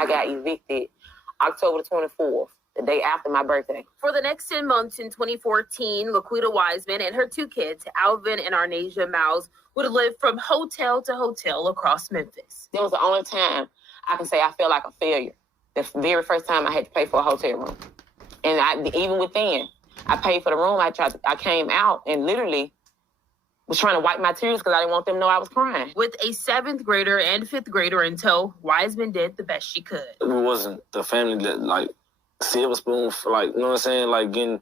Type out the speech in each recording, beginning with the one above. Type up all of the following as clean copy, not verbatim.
I got evicted October the 24th, the day after my birthday. For the next 10 months in 2014, Laquita Wiseman and her two kids, Alvin and Arnasia Miles, would live from hotel to hotel across Memphis. It was the only time I can say I felt like a failure. The very first time I had to pay for a hotel room. And even within, I paid for the room. I came out and literally was trying to wipe my tears because I didn't want them to know I was crying. With a 7th grader and 5th grader in tow, Wiseman did the best she could. It wasn't the family that, like, silver spoon for, like, you know what I'm saying, like getting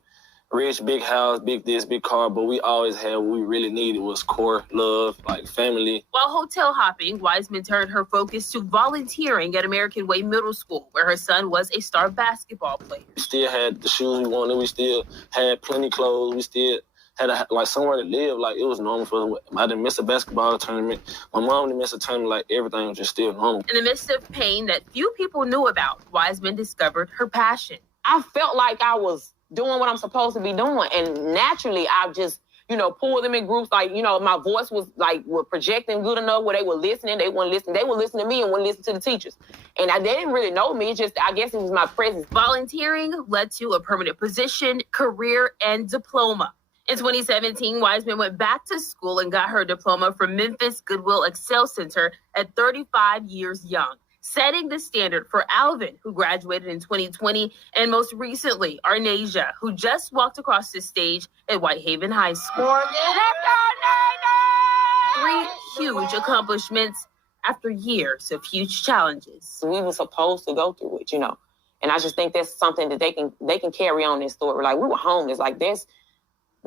rich, big house, big this, big car, but we always had what we really needed was core love, like family. While hotel hopping, Wiseman turned her focus to volunteering at American Way Middle School, where her son was a star basketball player. We still had the shoes we wanted. We still had plenty of clothes. We still had somewhere to live. Like, it was normal for us. I didn't miss a basketball tournament. My mom didn't miss a tournament. Like, everything was just still normal. In the midst of pain that few people knew about, Wiseman discovered her passion. I felt like I was doing what I'm supposed to be doing. And naturally, I just, pulled them in groups. Like, my voice was projecting good enough where they were listening. They wouldn't listen. They would listen to me and wouldn't listen to the teachers. And they didn't really know me. It's just, I guess it was my presence. Volunteering led to a permanent position, career, and diploma. In 2017, Wiseman went back to school and got her diploma from Memphis Goodwill Excel Center at 35 years young, setting the standard for Alvin, who graduated in 2020, and most recently, Arnasia, who just walked across the stage at Whitehaven High School. 3 huge accomplishments after years of huge challenges. We were supposed to go through it, and I just think that's something that they can carry on this story. Like, we were homeless, like this.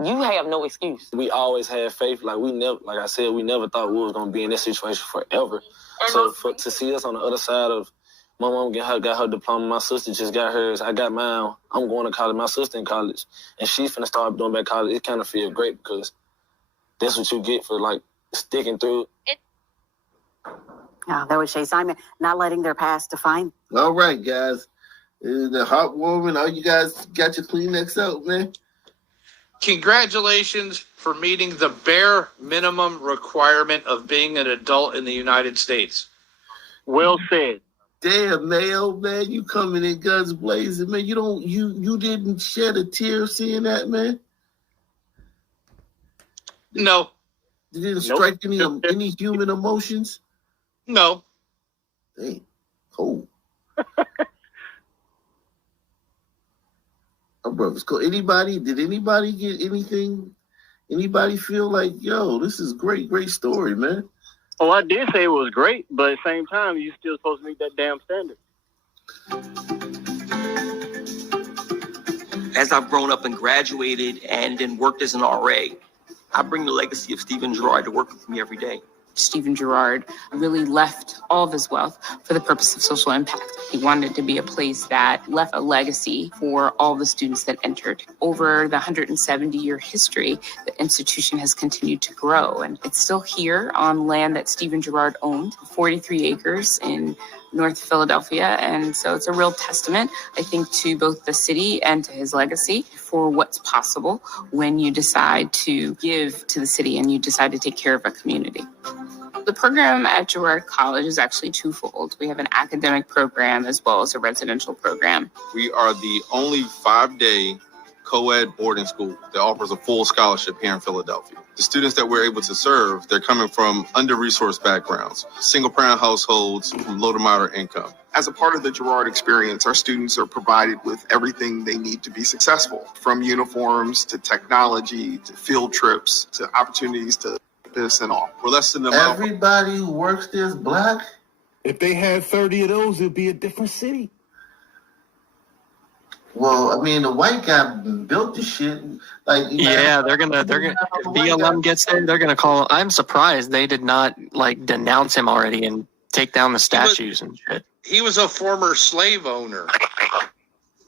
You have no excuse. We always had faith. Like, we never thought we was gonna be in this situation forever. And so to see us on the other side of my mom got her diploma, my sister just got hers, I got mine. I'm going to college, my sister in college, and she's finna start doing back college. It kind of feels great because that's what you get for like sticking through it. Yeah, that was Shay Simon, not letting their past define. All right, guys. The heartwarming. All you guys got your Kleenex out, man. Congratulations for meeting the bare minimum requirement of being an adult in the United States. Well said. Damn, Mayo, man, you coming in guns blazing, man. You didn't shed a tear seeing that, man? No. Did it strike any human emotions? No. Dang. Cool. Our brother's cool. Did anybody get anything? Anybody feel like, yo, this is great story, man? Oh, I did say it was great, but at the same time, you're still supposed to meet that damn standard. As I've grown up and graduated and then worked as an RA, I bring the legacy of Stephen Girard to work with me every day. Stephen Girard really left all of his wealth for the purpose of social impact. He wanted it to be a place that left a legacy for all the students that entered. Over the 170-year history, the institution has continued to grow, and it's still here on land that Stephen Girard owned, 43 acres in North Philadelphia. And so it's a real testament, I think, to both the city and to his legacy for what's possible when you decide to give to the city and you decide to take care of a community. The program at Girard College is actually twofold. We have an academic program as well as a residential program. We are the only 5-day co-ed boarding school that offers a full scholarship here in Philadelphia. The students that we're able to serve, they're coming from under-resourced backgrounds, single-parent households from low to moderate income. As a part of the Girard experience, our students are provided with everything they need to be successful, from uniforms to technology to field trips to opportunities to this and all. We're less than everybody who works there is black. If they had 30 of those, it'd be a different city. Well, I mean, the white guy built the shit. Like, yeah, they're gonna. If BLM gets there, they're gonna call. I'm surprised they did not denounce him already and take down the statues and shit. He was a former slave owner.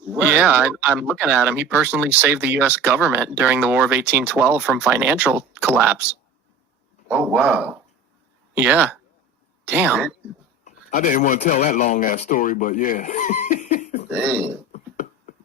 Right. Yeah, I'm looking at him. He personally saved the U.S. government during the War of 1812 from financial collapse. Oh, wow. Yeah. Damn. I didn't want to tell that long-ass story, but yeah. Damn.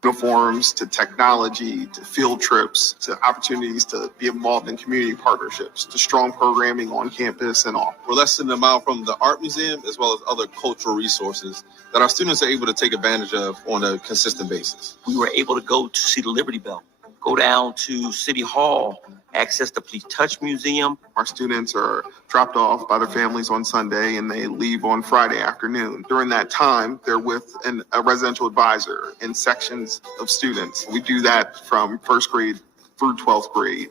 uniforms to technology to field trips to opportunities to be involved in community partnerships to strong programming on campus and all. We're less than a mile from the art museum as well as other cultural resources that our students are able to take advantage of on a consistent basis. We were able to go to see the Liberty Bell, go down to City Hall, access the Please Touch Museum. Our students are dropped off by their families on Sunday and they leave on Friday afternoon. During that time, they're with a residential advisor in sections of students. We do that from first grade through 12th grade.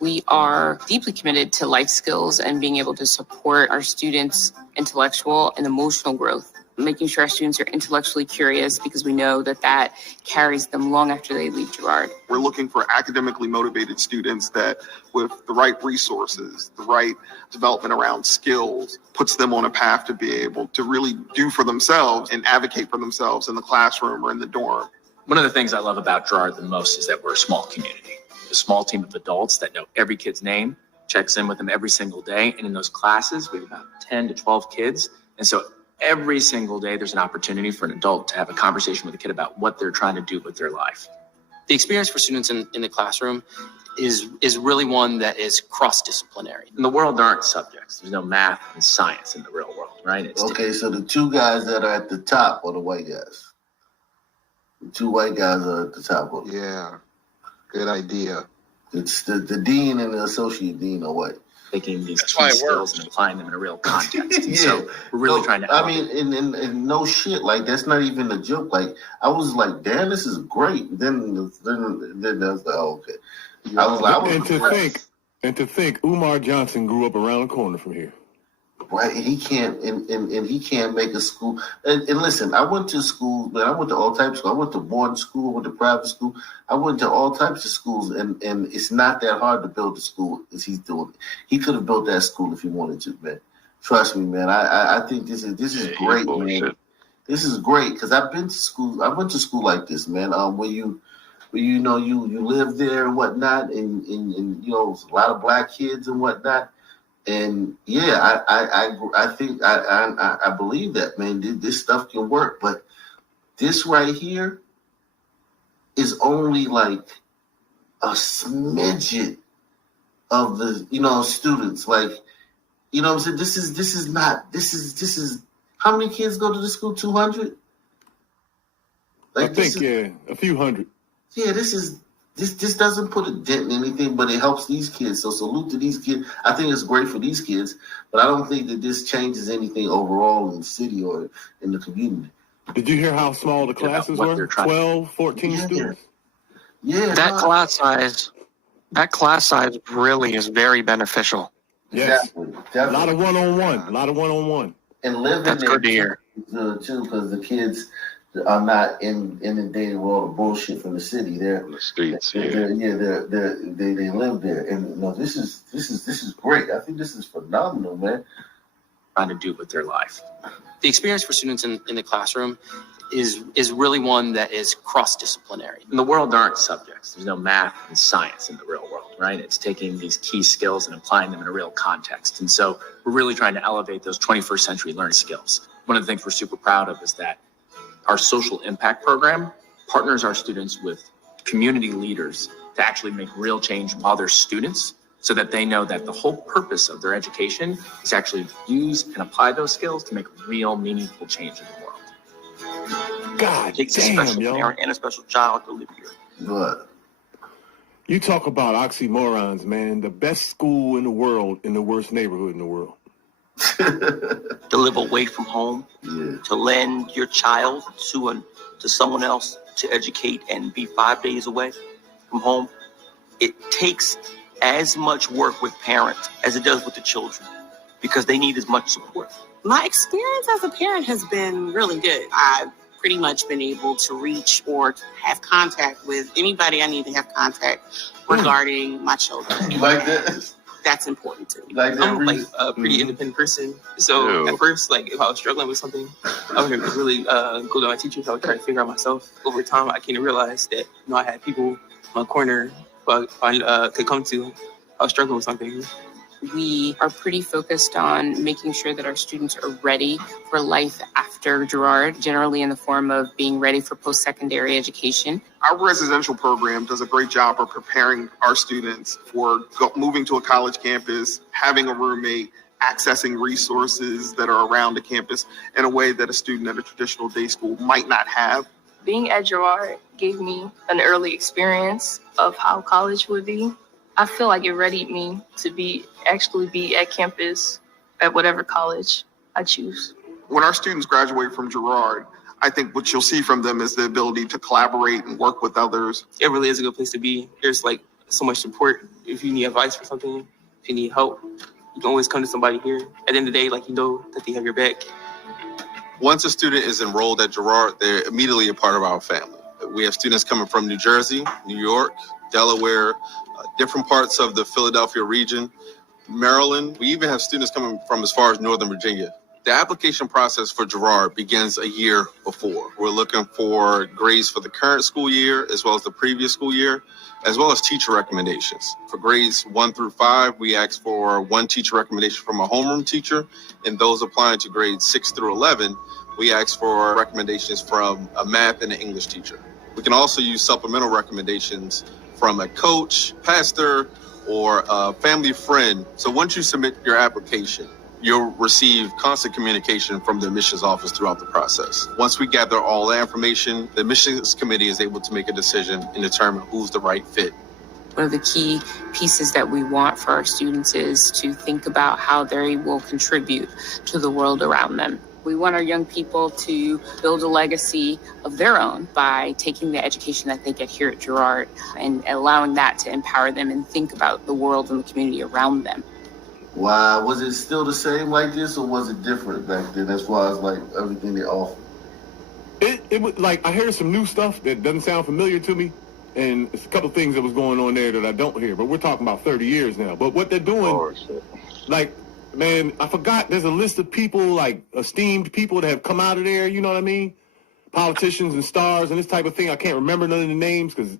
We are deeply committed to life skills and being able to support our students' intellectual and emotional growth, making sure our students are intellectually curious because we know that that carries them long after they leave Girard. We're looking for academically motivated students that with the right resources, the right development around skills, puts them on a path to be able to really do for themselves and advocate for themselves in the classroom or in the dorm. One of the things I love about Girard the most is that we're a small community, a small team of adults that know every kid's name, checks in with them every single day. And in those classes, we have about 10 to 12 kids. And so every single day, there's an opportunity for an adult to have a conversation with a kid about what they're trying to do with their life. The experience for students in the classroom is really one that is cross-disciplinary. In the world, there aren't subjects. There's no math and science in the real world, right? Okay, so the two guys that are at the top are the white guys. The two white guys are at the top of it. Yeah, good idea. It's the dean and the associate dean are white. Taking these key skills and applying them in a real context. And so we're really trying to. I mean, and no shit, like that's not even a joke. Like I was like, damn, this is great. Then I was like, oh, okay. I was like, and to think, Umar Johnson grew up around the corner from here. Right, he can't, and he can't make a school. And listen, I went to school, man. I went to all types of school. I went to boarding school, I went to private school. I went to all types of schools, and it's not that hard to build a school as he's doing. He could have built that school if he wanted to, man. Trust me, man. I think this is great, man. This is great because I've been to school. I went to school like this, man. Where you live there and whatnot, and you know, a lot of black kids and whatnot. And yeah, I think I believe that, man. This stuff can work, but this right here is only like a smidget of the students. Like, you know what I'm saying? This is how many kids go to the school? 200. Like, I think a few hundred. Yeah, This doesn't put a dent in anything, but it helps these kids. So salute to these kids. I think it's great for these kids, but I don't think that this changes anything overall in the city or in the community. Did you hear how small the classes were? 12, 14 students? Yeah. That class size really is very beneficial. Yes. Definitely. A lot of one-on-one. And living That's there good to hear. Too, because the kids are not inundated with all the bullshit from the city. They're on the streets. They live there, and this is great. I think this is phenomenal, man. Trying to do with their life. The experience for students in the classroom is really one that is cross-disciplinary. In the world, there aren't subjects. There's no math and science in the real world, right? It's taking these key skills and applying them in a real context. And so we're really trying to elevate those 21st century learning skills. One of the things we're super proud of is that our social impact program partners our students with community leaders to actually make real change while they're students, so that they know that the whole purpose of their education is actually use and apply those skills to make real meaningful change in the world. God it takes damn, a special yo. parent and a special child to live here. But You talk about oxymorons, man. The best school in the world in the worst neighborhood in the world. To live away from home, to lend your child to someone else to educate and be 5 days away from home. It takes as much work with parents as it does with the children because they need as much support. My experience as a parent has been really good. I've pretty much been able to reach or have contact with anybody I need to have contact regarding my children. You like that? That's important to me. I'm like a pretty independent person. So at first, like if I was struggling with something, I would really go to my teachers. I would try to figure out myself. Over time, I came to realize that I had people in my corner who I could come to. I was struggling with something. we are pretty focused on making sure that our students are ready for life after Girard, generally in the form of being ready for post-secondary education. Our residential program does a great job of preparing our students for moving to a college campus, having a roommate, accessing resources that are around the campus in a way that a student at a traditional day school might not have. Being at Girard gave me an early experience of how college would be. I feel like it readied me to actually be at campus at whatever college I choose. When our students graduate from Girard, I think what you'll see from them is the ability to collaborate and work with others. It really is a good place to be. There's like so much support. If you need advice for something, if you need help, you can always come to somebody here. At the end of the day, like, you know that they have your back. Once a student is enrolled at Girard, they're immediately a part of our family. We have students coming from New Jersey, New York, Delaware, different parts of the Philadelphia region, Maryland. We even have students coming from as far as Northern Virginia. The application process for Girard begins a year before. We're looking for grades for the current school year, as well as the previous school year, as well as teacher recommendations. For grades 1 through 5, we ask for one teacher recommendation from a homeroom teacher, and those applying to grades 6 through 11, we ask for recommendations from a math and an English teacher. We can also use supplemental recommendations from a coach, pastor, or a family friend. So once you submit your application, you'll receive constant communication from the admissions office throughout the process. Once we gather all that information, the admissions committee is able to make a decision and determine who's the right fit. One of the key pieces that we want for our students is to think about how they will contribute to the world around them. We want our young people to build a legacy of their own by taking the education that they get here at Girard and allowing that to empower them and think about the world and the community around them. Wow, was it still the same like this, or was it different back then as far as like everything they offered? It was like, I heard some new stuff that doesn't sound familiar to me, and it's a couple things that was going on there that I don't hear, but we're talking about 30 years now. But what they're doing, like, man, I forgot there's a list of people, like esteemed people that have come out of there, you know what I mean? Politicians and stars and this type of thing. I can't remember none of the names because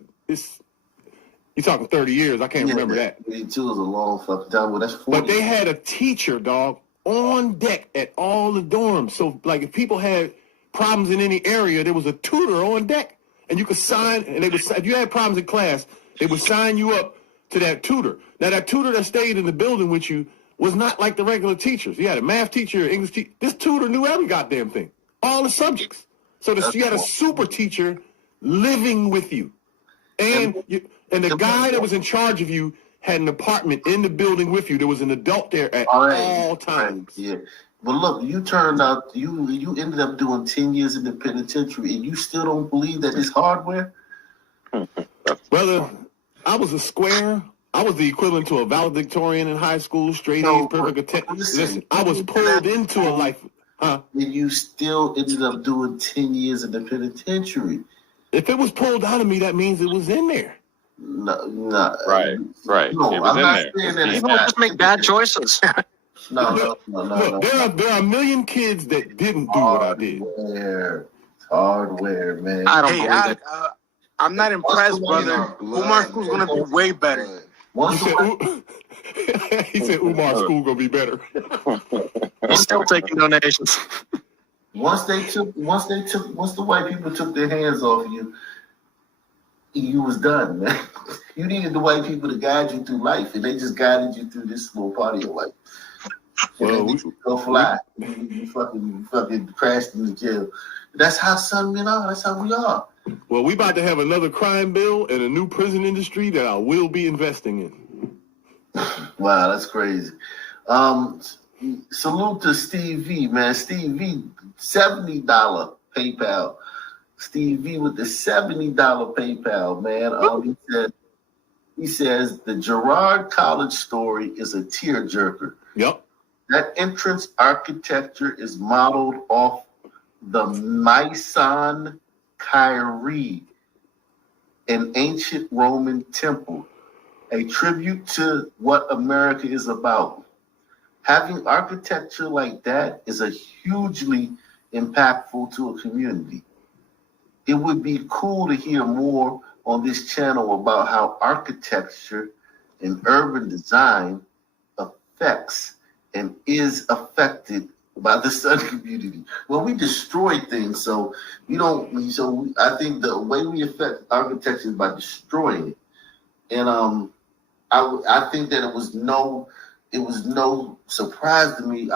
you're talking 30 years. I can't remember that. Me too, is a long fucking time. Well, that's 40. But they had a teacher, dog, on deck at all the dorms. So, like, if people had problems in any area, there was a tutor on deck. And you could sign, and they would, if you had problems in class, they would sign you up to that tutor. Now, that tutor that stayed in the building with you was not like the regular teachers. You had a math teacher, English teacher. This tutor knew every goddamn thing, all the subjects. So you had a super teacher living with you. And the guy that was in charge of you had an apartment in the building with you. There was an adult there at all times. Yeah. But look, you turned out, you ended up doing 10 years in the penitentiary, and you still don't believe that it's hardware? Brother, I was a square. I was the equivalent to a valedictorian in high school, straight A's, perfect attendance. Listen, I was pulled into a life. And you still ended up doing 10 years in the penitentiary. If it was pulled out of me, that means it was in there. No. Right. No, It was I'm in not there. saying that it's People not. just make bad choices. No. Look, there are a million kids that didn't do what I did. Hardware, man. I don't believe it. I'm not impressed, brother. Umar School's gonna be way better. He said Umar School gonna be better. He's still taking donations. Once the white people took their hands off you, you was done, man. You needed the white people to guide you through life, and they just guided you through this little part of your life. Well, you go fly. You fucking crashed in the jail. That's how some men are. That's how we are. Well, we about to have another crime bill and a new prison industry that I will be investing in. Wow, that's crazy. Salute to Steve V, man. Steve V, $70 PayPal. Steve V with the $70 PayPal, man. He says the Girard College story is a tearjerker. Yep. That entrance architecture is modeled off the Myson Kyrie, an ancient Roman temple, a tribute to what America is about. Having architecture like that is a hugely impactful to a community. It would be cool to hear more on this channel about how architecture and urban design affects and is affected by the Sun community. Well, we destroy things, so we don't. So I think the way we affect architecture is by destroying it. And I think that it was no surprise to me.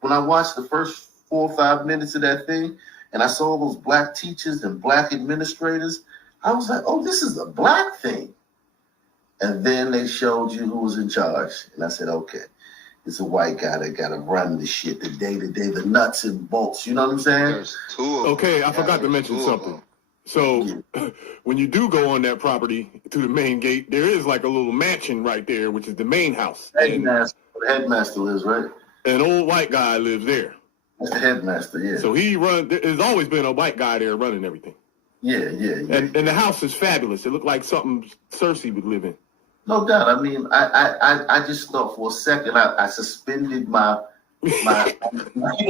When I watched the first 4 or 5 minutes of that thing, and I saw those black teachers and black administrators, I was like, oh, this is a black thing. And then they showed you who was in charge. And I said, okay, it's a white guy that got to run the shit, the day-to-day, the nuts and bolts. You know what I'm saying? There's two of them. Okay, I forgot to mention something. So when you do go on that property to the main gate, there is like a little mansion right there, which is the main house. The headmaster lives, right? An old white guy lives there. That's the headmaster, yeah. So there's always been a white guy there running everything. Yeah. And the house is fabulous. It looked like something Cersei would live in. No doubt. I mean, I just thought for a second, I suspended my you know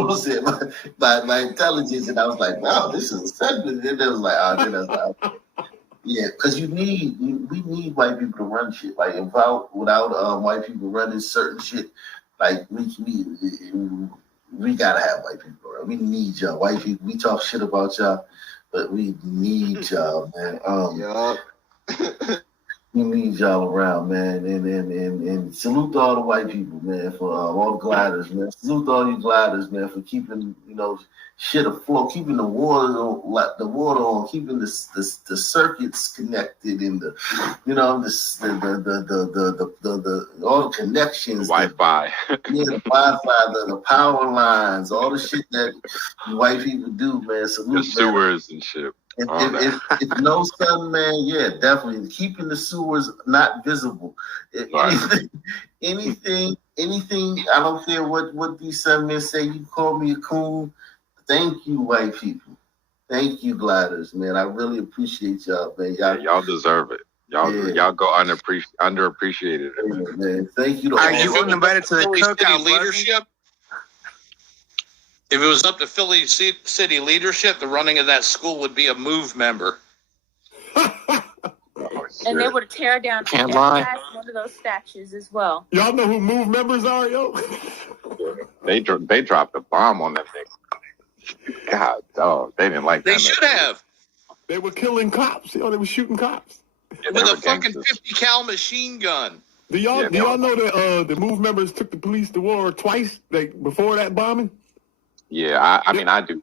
what I'm saying, my intelligence, and I was like, wow, this is a segment. And then it was like, okay. Yeah, because we need white people to run shit. Like without white people running certain shit, like we gotta have white people around. We need y'all, white people. We talk shit about y'all, but we need y'all, man. We need y'all around, man, and salute to all the white people, man, for all the gliders, man. Salute to all you gliders, man, for keeping shit afloat, keeping the water on, keeping the circuits connected, and the all the connections, Wi-Fi, the Wi-Fi, the power lines, all the shit that white people do, man. Salute, the sewers and shit. If no sun, man, yeah, definitely keeping the sewers not visible. Anything, I don't care what these sun men say. You call me a coon. Thank you, white people. Thank you, gliders, man. I really appreciate y'all, man. Y'all deserve it. Y'all go underappreciated. Yeah, man. Thank you. Are you invited to the Philly City cookout leadership? If it was up to Philly City leadership, the running of that school would be a MOVE member. And they would tear down Can't lie. one of those statues as well. Y'all know who MOVE members are, yo? They dropped a bomb on that thing. God, dog, they didn't like that. They should have. They were killing cops. They were shooting cops. With a fucking 50 cal machine gun. Do y'all know that the MOVE members took the police to war twice before that bombing? Yeah, I mean, I do.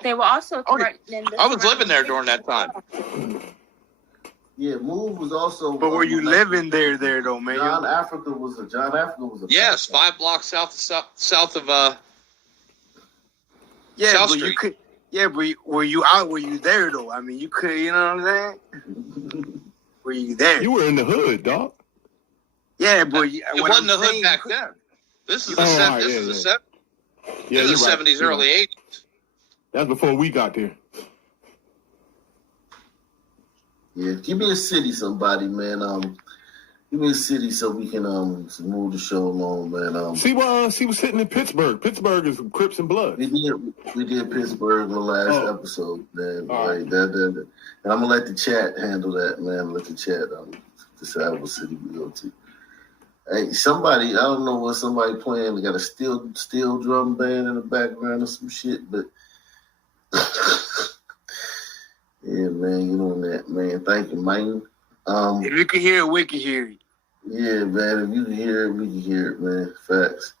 They were also threatening. I was living there during that time. Yeah, MOVE was also. But were you living there though, man? John Africa was a. Yes, 5 blocks south of Yeah, South but Street. you could. Yeah, but were you out? Were you there though? I mean, you could. You know what I'm saying? Were you there? You were in the hood, dog. Yeah, but it wasn't the hood back then. This is the 70s. Yeah, in the right. 70s, early 80s. That's before we got there. Yeah, give me a city, somebody, man. Give me a city so we can move the show along, man. She was sitting in Pittsburgh. Pittsburgh is Crips and Blood. We did Pittsburgh in the last episode, man. Right. And I'm gonna let the chat handle that, man. Let the chat decide what city we go to. Hey, somebody, I don't know what somebody playing. They got a steel drum band in the background or some shit, but yeah, man, you know that, man. Thank you, man. If you can hear it, we can hear it. Yeah, man. If you can hear it, we can hear it, man. Facts.